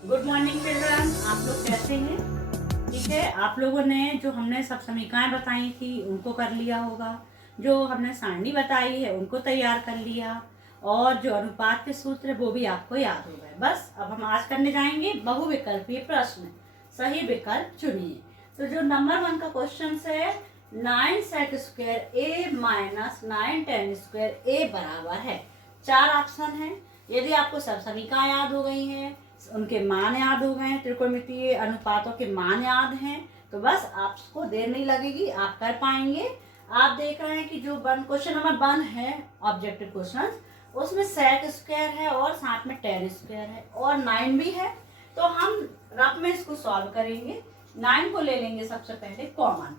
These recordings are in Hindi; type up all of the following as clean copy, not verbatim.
गुड मॉर्निंग चिल्ड्रन, आप लोग कैसे हैं? ठीक है, आप लोगों ने जो हमने सब समीकरण बताई थी उनको कर लिया होगा। जो हमने सारणी बताई है उनको तैयार कर लिया। और जो अनुपात के सूत्र है वो भी आपको याद हो गए। बस अब हम आज करने जाएंगे बहुविकल्पीय प्रश्न। सही विकल्प चुनिए। तो जो नंबर 1 का क्वेश्चन है, 9 sec square A minus 9 tan square ए बराबर है। 4 ऑप्शन है। यदि आपको सब समीकरण याद हो गई हैं, उनके मान याद हो गए, त्रिकोणमितीय अनुपातों के मान याद हैं, तो बस आपको देर नहीं लगेगी, आप कर पाएंगे। आप देख रहे हैं कि जो क्वेश्चन नंबर 1 है ऑब्जेक्टिव क्वेश्चन, उसमें सेक स्क्वायर है और साथ में टेन स्क्वायर है और 9 भी है। तो हम रफ में इसको सॉल्व करेंगे। 9 को ले लेंगे सबसे पहले कॉमन,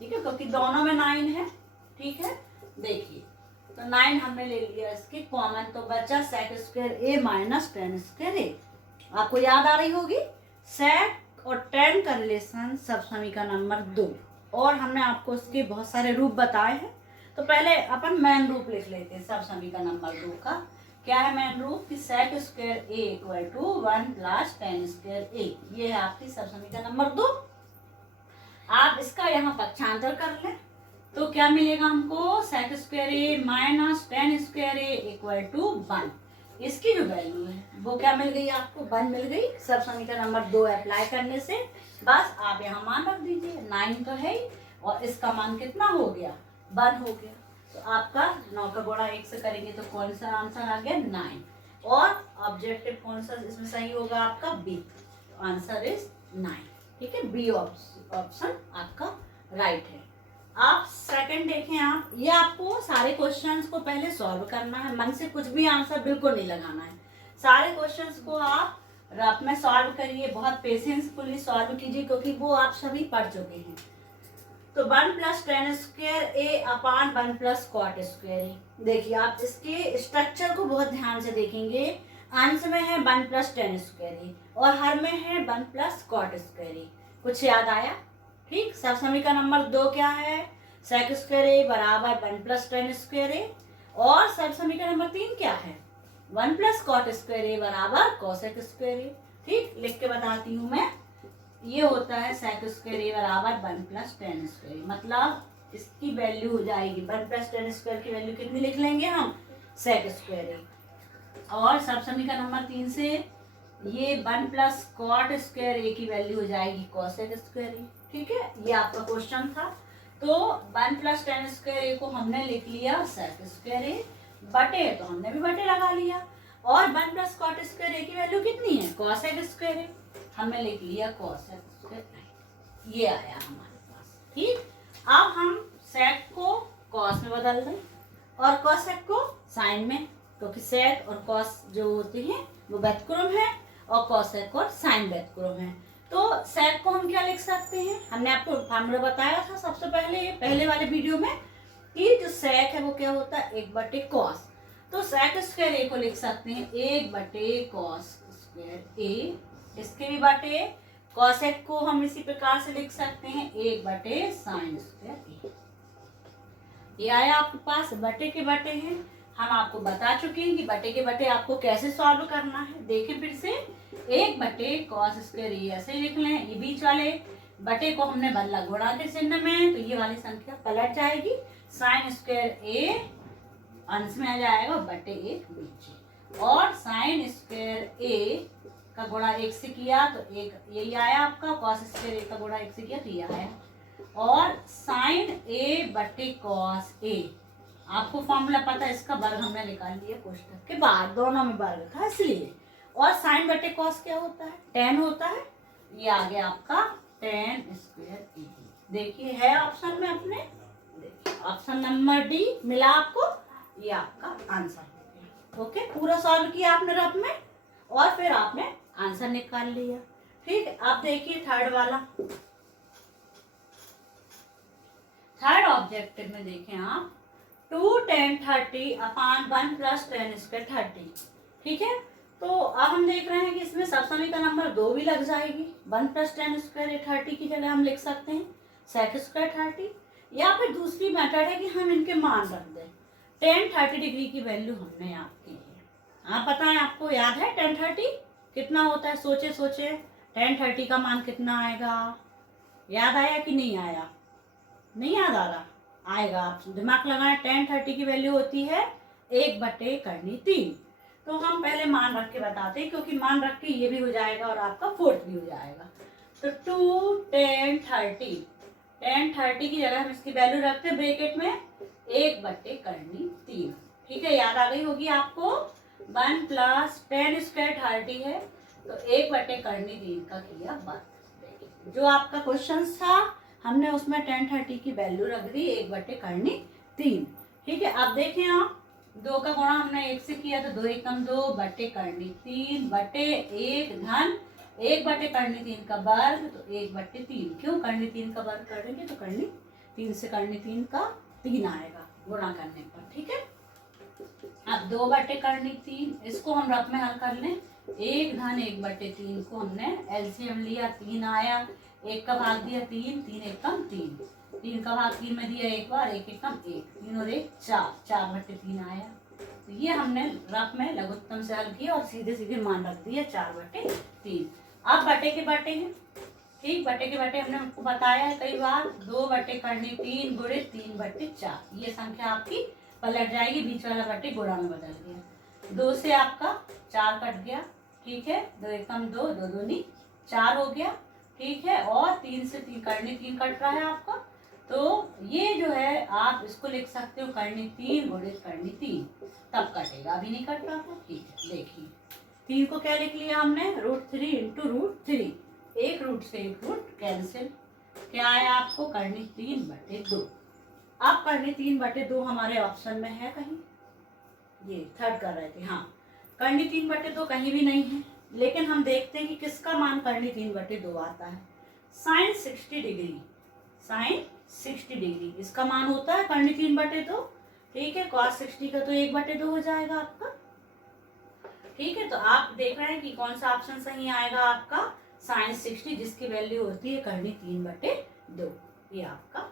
ठीक है, क्योंकि दोनों में 9 है। ठीक है, देखिए तो 9 हमने ले लिया इसके कॉमन, तो बचा सेक square A minus ten square ए। आपको याद आ रही होगी सेक और टेन का रिलेशन सब समीकरण नंबर 2, और हमने आपको उसके बहुत सारे रूप बताए हैं। तो पहले अपन मेन रूप लिख लेते हैं सब समीकरण नंबर 2 का। क्या है मेन रूप कि sec square A equal to 1 plus ten square A. ये है आपकी सब समीकरण नंबर 2। आप इसका यहाँ पक्षांतर कर लें तो क्या मिलेगा हमको, sec square A minus ten square A equal to 1। इसकी जो वैल्यू है वो क्या मिल गई आपको, 1 मिल गई सब समीकरण नंबर 2 अप्लाई करने से। बस आप यहाँ मान रख दीजिए, 9 तो है ही और इसका मान कितना हो गया, 1 हो गया। तो आपका 9 का गुणा 1 से करेंगे तो कौन सा आंसर आ गया, 9। और ऑब्जेक्टिव कौन सा इसमें सही होगा आपका, बी। तो आंसर इज 9। ठीक है, बी ऑप्शन आपका राइट है। आप सेकंड देखें, आप ये आपको सारे क्वेश्चंस को पहले सॉल्व करना है, मन से कुछ भी आंसर बिल्कुल नहीं लगाना है। सारे क्वेश्चंस को आप रफ में सॉल्व करिए, बहुत पेशेंसफुली सॉल्व कीजिए क्योंकि वो आप सभी पढ़ चुके हैं। तो 1 प्लस टेन स्क्वायर ए अपान 1 प्लस कॉट स्क्वायर ए। देखिए आप इसके स्ट्रक्चर को बहुत ध्यान से देखेंगे। अंश में है 1 प्लस टेन स्क्वायर ए और हर में है 1 प्लस कॉट स्क्वायर ए। कुछ याद आया? ठीक, सब समीकरण नंबर 2 क्या है, सेक स्क्वायर ए बराबर 1 प्लस टेन स्क्वायर ए। और सब समीकरण नंबर 3 क्या है, 1 प्लस कॉट स्क्वायर ए बराबर कोसेक स्क्वायर ए। ठीक, लिख के बताती हूँ मैं। ये होता है सेक स्क्वायर ए बराबर 1 प्लस टेन स्क्वायर, मतलब इसकी वैल्यू हो जाएगी 1 प्लस टेन स्क्वायर की वैल्यू कितनी लिख लेंगे हम, सेक स्क्वायर ए। और सब समीकरण नंबर 3 से ये 1 प्लस कॉट स्क्वायर ए की वैल्यू हो जाएगी कोसेक स्क्वायर ए। ठीक है, ये आपका क्वेश्चन था। तो 1 प्लस टेन स्क्वायर ए को हमने लिख लिया सेक स्क्वायर ए, बटे तो हमने भी बटे लगा लिया। और 1 प्लस कॉट स्क्वायर ए की वैल्यू कितनी है, कोसेक स्क्वायर ए, हमने लिख लिया कोसेक स्क्वायर ए। ये आया हमारे पास। ठीक, अब हम सेक को कॉस में बदल दें और कोसेक को साइन में, क्योंकि सेक और कॉस जो होते हैं वो व्युत्क्रम है और कोसेक और साइन व्युत्क्रम है। तो सेक को हम क्या लिख सकते हैं, हमने आपको फार्मूला बताया था सबसे पहले वाले वीडियो में कि जो सेक है वो क्या होता है, 1 बटे कॉस। तो सेक स्क्वायर ए को लिख सकते हैं 1 बटे कॉस स्क्वायर ए। इसके भी बटे, कॉसेक को हम इसी प्रकार से लिख सकते हैं 1 बटे साइन स्क्वायर ए। ये आया आपके पास, बटे के बटे हैं। हम आपको बता चुके हैं कि बटे के बटे आपको कैसे सॉल्व करना है। देखें फिर से, 1 बटे कॉस स्क्वायर ए ऐसे लिख लें, ये बीच वाले बटे को हमने बदला गुणा के चिन्ह में, तो ये वाली संख्या पलट जाएगी। साइन स्क्वायर ए अंश में आ जाएगा बटे 1 बीच, और साइन स्क्वायर ए का गुणा 1 से किया तो 1 यही आया आपका, कॉस स्क्वायर ए का गुणा 1 से किया तो ये आया। और साइन ए बटे कॉस ए, आपको फॉर्मूला पता है, इसका वर्ग हमने निकाल लिया कोष्ठक के बाद, दोनों में वर्ग था इसलिए। और साइन बटे कॉस क्या होता है, टेन होता है। ये आ गया आपका टेन स्क्वायर ए। देखिए है ऑप्शन में अपने, देखिए ऑप्शन नंबर डी मिला आपको, ये आपका आंसर हो गया। ओके, पूरा सॉल्व किया आपने रफ में और फिर आपने आंसर निकाल लिया। ठीक, अब देखिए थर्ड वाला, थर्ड ऑब्जेक्टिव में देखें आप, 2 tan 30 अपान 1 प्लस टेन स्क्वायर 30। ठीक है, तो अब हम देख रहे हैं कि इसमें सब समीकरण नंबर 2 भी लग जाएगी। 1 प्लस टेन स्क्वायर 30 की जगह हम लिख सकते हैं सेक स्क्वायर 30, या फिर दूसरी मेथड है कि हम इनके मान रख दें। tan 30 डिग्री की वैल्यू हमने यहाँ की है, आप बताएं आपको याद है tan 30 कितना होता है, सोचे सोचे। tan 30 का मान कितना आएगा, याद आया कि नहीं आया? नहीं याद आ रहा? आएगा, आप दिमाग लगाएं। tan 30 की वैल्यू होती है 1/3। तो हम पहले मान रख के बताते हैं, क्योंकि मान रख के ये भी हो जाएगा और आपका फोर्थ भी हो जाएगा। तो 2 tan 30, tan 30 की जगह हम इसकी वैल्यू रखते हैं ब्रैकेट में 1/3। ठीक है, याद आ गई होगी आपको। 1 + tan² 30 है, तो 1/3 का किया बात। जो आपका क्वेश्चन था हमने उसमें tan 30 की वैल्यू रख दी 1/3। ठीक है, अब देखें आप, 2 का गुणा हमने 1 से किया तो 2 एकम 2 बटे करनी 3 बटे 1 धन 1/3 का वर्ग, तो 1/3। क्यों करनी 3 का वर्ग करेंगे तो करनी 3 से करनी 3 का 3 आएगा गुणा करने पर। ठीक है, अब 2/3, इसको हम रफ में हल कर लें। 1 धन 1/3 को हमने एलसीएम लिया, 3 आया, 1 का भाग दिया 3, 3 एकम 3, 3 का भाग 3 में दिया एक बार, 1 एकम 1, 3 और 1 4, 4/3 आया। तो ये हमने रफ में लघुत्तम से हल किया और सीधे सीधे मान रख दिया 4/3। अब बटे के बटे हैं। ठीक, बटे के बटे हमने आपको बताया है कई बार, 2/3 गुणित 3/4। ये संख्या आपकी पलट जाएगी, बीच वाला बटे गुणा में बदल गया। 2 से आपका 4 कट गया। ठीक है, 2 एकम 2, 2 दूनी 4 हो गया। ठीक है, और 3 से 3 करनी 3 कट रहा है आपका, तो ये जो है आप इसको लिख सकते हो करनी 3 गुणित करनी 3, तब कटेगा, अभी नहीं कट रहा था। ठीक है, देखिए 3 को क्या लिख लिया हमने, √3 × √3, एक रूट से एक रूट कैंसिल। क्या आया आपको, करनी 3/2। अब करनी 3/2 हमारे ऑप्शन में है कहीं, ये थर्ड कर रहे थे, हाँ, करनी 3/2 कहीं भी नहीं है। लेकिन हम देखते हैं कि किसका मान करनी 3/2 आता है, sin 60 डिग्री, sin 60 डिग्री इसका मान होता है करनी 3/2। ठीक है, cos 60 का तो 1/2 हो जाएगा आपका। ठीक है, तो आप देख रहे हैं कि कौन सा ऑप्शन सही आएगा आपका, sin 60, जिसकी वैल्यू होती है करनी 3/2। ये आपका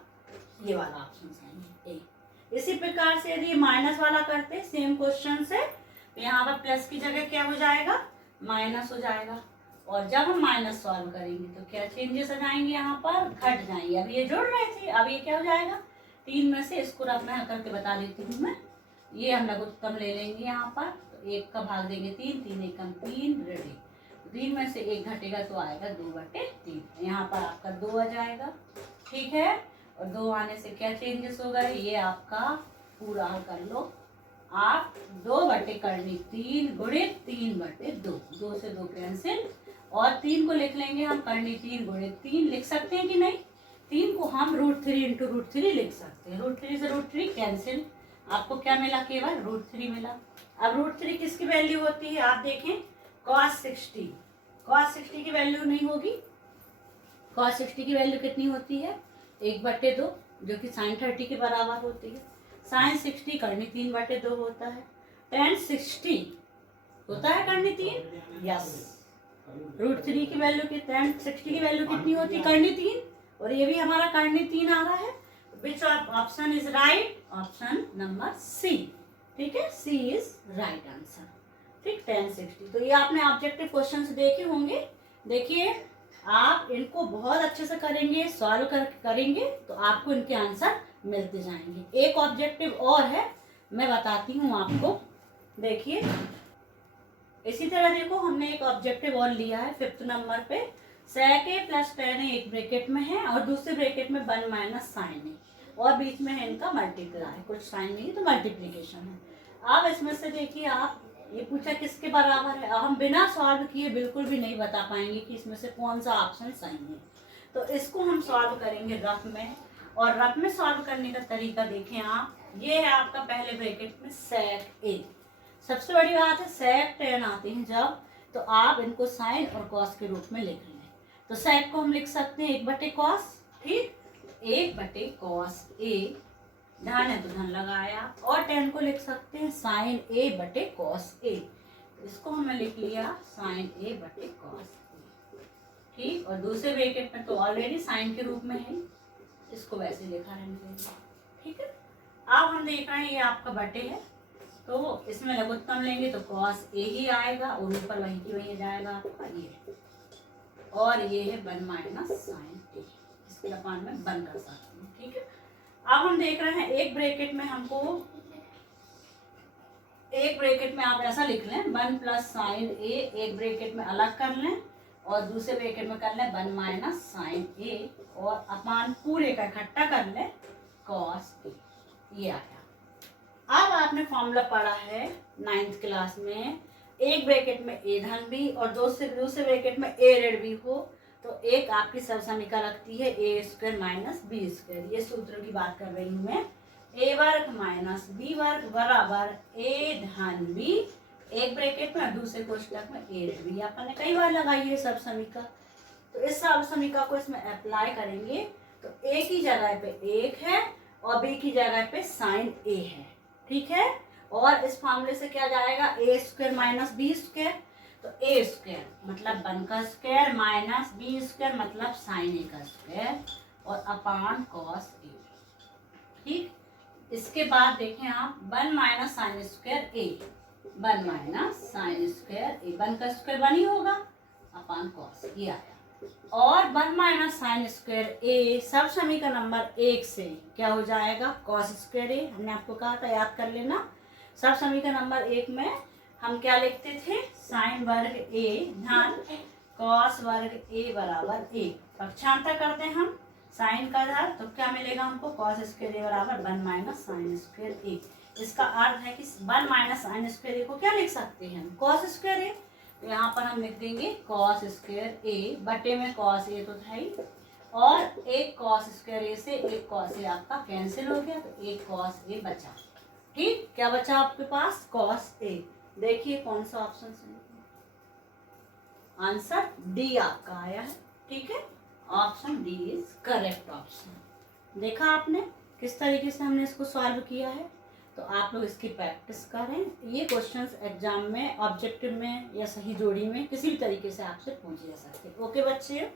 ये वाला ऑप्शन सही है। इसी प्रकार से यदि माइनस वाला करते सेम क्वेश्चन से, तो यहाँ पर प्लस की जगह क्या हो जाएगा, माइनस हो जाएगा। और जब हम माइनस सॉल्व करेंगे तो क्या चेंजेस आ जाएंगे, यहाँ पर घट जाएंगे। अब ये जोड़ रहे थे, अब ये क्या हो जाएगा, 3 में से इसको रफ में हल करके बता देती हूँ मैं। ये हम लघुत्तम ले लेंगे यहाँ पर, तो 1 का भाग देंगे 3, 3 एकम 3 ऋण 3 में से 1 घटेगा तो आएगा 2/3। यहाँ पर आपका 2 आ जाएगा। ठीक है, और 2 आने से क्या चेंजेस होगा, ये आपका पूरा हल कर लो आप। 2/3 गुणित 3/2, 2 से 2 कैंसिल, और 3 को लिख लेंगे हम करनी 3 गुणित 3, लिख सकते हैं कि नहीं, 3 को हम √3 × √3 लिख सकते हैं। √3 से √3 कैंसिल, आपको क्या मिला, केवल √3 मिला। अब √3 किसकी वैल्यू होती है, आप देखें cos 60, cos 60 की वैल्यू नहीं होगी। cos 60 की वैल्यू कितनी होती है, 1/2, जो कि sin 30 के बराबर होती है। sin 60 करनी 3/2 होता है। tan 60 होता है करनी 3, यस। √3 की वैल्यू की tan 60 की वैल्यू कितनी होती है, करनी 3, और ये भी हमारा करनी 3 आ रहा है। Which option is right, option number C. ठीक है, सी इज राइट आंसर। ठीक, tan 60। तो ये आपने ऑब्जेक्टिव क्वेश्चन देखे होंगे। देखिए आप इनको बहुत अच्छे से करेंगे, सॉल्व करेंगे तो आपको इनके आंसर मिलते जाएंगे। एक ऑब्जेक्टिव और है, मैं बताती हूँ आपको। देखिए इसी तरह देखो, हमने एक ऑब्जेक्टिव और लिया है 5th नंबर पे। sec a + tan a एक ब्रैकेट में है और दूसरे ब्रैकेट में 1 - sin a, और बीच में है इनका मल्टीप्लाई, कुछ साइन नहीं तो मल्टीप्लीकेशन है। अब इसमें से देखिए आप, ये पूछा किसके बराबर है, अब हम बिना सॉल्व किए बिल्कुल भी नहीं बता पाएंगे कि इसमें से कौन सा ऑप्शन सही है। तो इसको हम सॉल्व करेंगे रफ में, और रफ में सॉल्व करने का तरीका देखें आप। ये है आपका पहले ब्रैकेट में sec a। सबसे बड़ी बात है sec tan आते हैं जब, तो आप इनको साइन और कॉस के रूप में लिख लें। तो sec को हम लिख सकते हैं 1/cos, ठीक, 1/cos a, धन है तो धन लगाया, और tan को लिख सकते हैं sin a/cos a, इसको हमने लिख लिया sin a/cos a। ठीक, और दूसरे ब्रैकेट में तो ऑलरेडी साइन के रूप में है, इसको वैसे लिखा रहने देंगे। ठीक है, अब हम देख रहे हैं ये आपका बटे है, तो इसमें लघुत्तम लेंगे तो कॉस ए ही आएगा और ऊपर वही की वही जाएगा आपका ये, और ये है 1 माइनस साइन ए, इसके अपान में 1 कर सकते हैं। ठीक है, अब हम देख रहे हैं एक ब्रैकेट में हमको, एक ब्रैकेट में आप ऐसा लिख लें 1 प्लस साइन ए, एक ब्रैकेट में अलग कर लें और दूसरे ब्रैकेट में कर लें 1 माइनस साइन ए, और अपान पूरे का इकट्ठा कर लें कॉस ए, ये आ गया। अब आपने फॉर्मूला पढ़ा है 9th क्लास में, एक ब्रैकेट में ए धन बी और दूसरे ब्रैकेट में ए ऋण बी हो तो एक आपकी सर्वसमीका लगती है ए स्क्वायर माइनस बी स्क्वायर। ये सूत्र की बात कर रही हूँ मैं। ए वर्ग माइनस बी वर्ग बराबर ए धन बी, एक ब्रैकेट में और दूसरे कोष्टक में ए ऋण बी। अपन ने कई बार लगाई है सर्वसमीका, तो इस सर्वसमीका को इसमें अप्लाई करेंगे तो ए की जगह पे 1 है और बी की जगह पे साइन ए है। ठीक है, और इस फॉर्मूले से क्या जाएगा, ए स्क्वायर माइनस बी स्क्वायर, तो ए स्क्वायर मतलब 1 का स्क्वायर माइनस बी स्क्वायर मतलब साइन ए का स्क्वायर और अपान कॉस ए। ठीक, इसके बाद देखें आप 1 माइनस साइन स्क्वायर ए, 1 माइनस साइन स्क्वायर ए, 1 का स्क्वायर 1 ही होगा अपान कॉस, ये आया। और 1 माइनस साइन स्क्वायर ए सब समीकरण नंबर 1 से क्या हो जाएगा, कॉस स्क्वायर ए। हमने आपको कहा था याद कर लेना, सब समीकरण नंबर 1 में हम क्या लिखते थे, साइन वर्ग ए धन कॉस वर्ग ए बराबर 1। पक्षांतर करते हैं हम साइन का इधर तो क्या मिलेगा हमको, कॉस स्क्वायर ए बराबर 1 माइनस साइन स्क्वायर ए। इसका अर्थ है कि 1 माइनस साइन स्क्वायर ए को क्या लिख सकते हैं, कॉस स्क्वायर ए। तो यहाँ पर हम लिख देंगे कॉस स्क्वायर ए बटे में कॉस ए तो था ही, और एक कॉस स्क्वायर ए से एक कॉस ए आपका कैंसिल हो गया तो एक कॉस ए बचा। ठीक, क्या बचा आपके पास, कॉस ए। देखिए कौन सा ऑप्शन सही, आंसर डी आपका आया है। ठीक है, option D is correct option. देखा आपने किस तरीके से हमने इसको सॉल्व किया है, तो आप लोग इसकी प्रैक्टिस करें। ये क्वेश्चंस एग्जाम में ऑब्जेक्टिव में या सही जोड़ी में किसी भी तरीके से आपसे पूछे जा सकते हैं। ओके बच्चे।